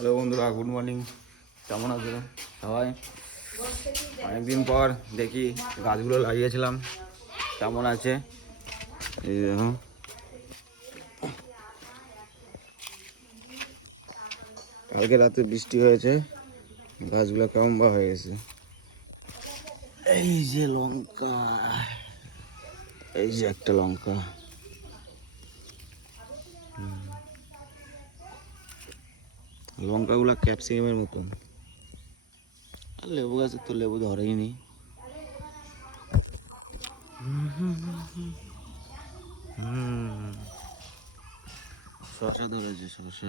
Hello বন্ধুরা, good morning. কেমন আছো সবাই? অনেকদিন পর দেখি গাছগুলো লাগিয়েছিলাম কেমন আছে। এই দেখো, কালকে রাতে বৃষ্টি হয়েছে, গাছগুলো কেমন বা হয়ে গেছে। এই যে লঙ্কা, এই যে একটা লঙ্কা, লঙ্কাগুলো ক্যাপসিকামের মতন। আর লেবু গাছের তো লেবু ধরেই নি। শশা ধরেছে, শশা।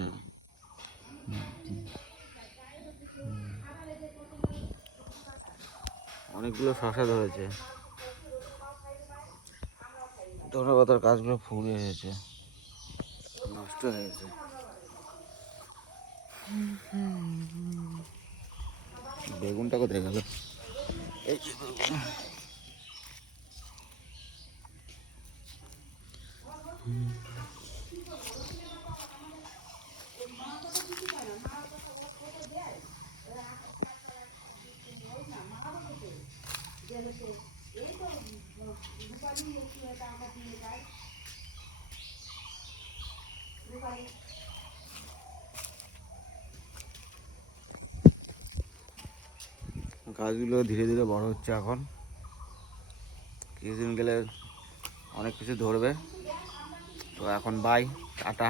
অনেকগুলো শশা ধরেছে। ধনে পাতার গাছগুলো ফুলে এসেছে, নষ্ট হয়েছে। বেগুনটা কোথায় গেল? এই যে বেগুন। গাছগুলো ধীরে ধীরে বড় হচ্ছে। এখন কিছুদিন গেলে অনেক কিছু ধরবে। তো এখন বাই, টাটা।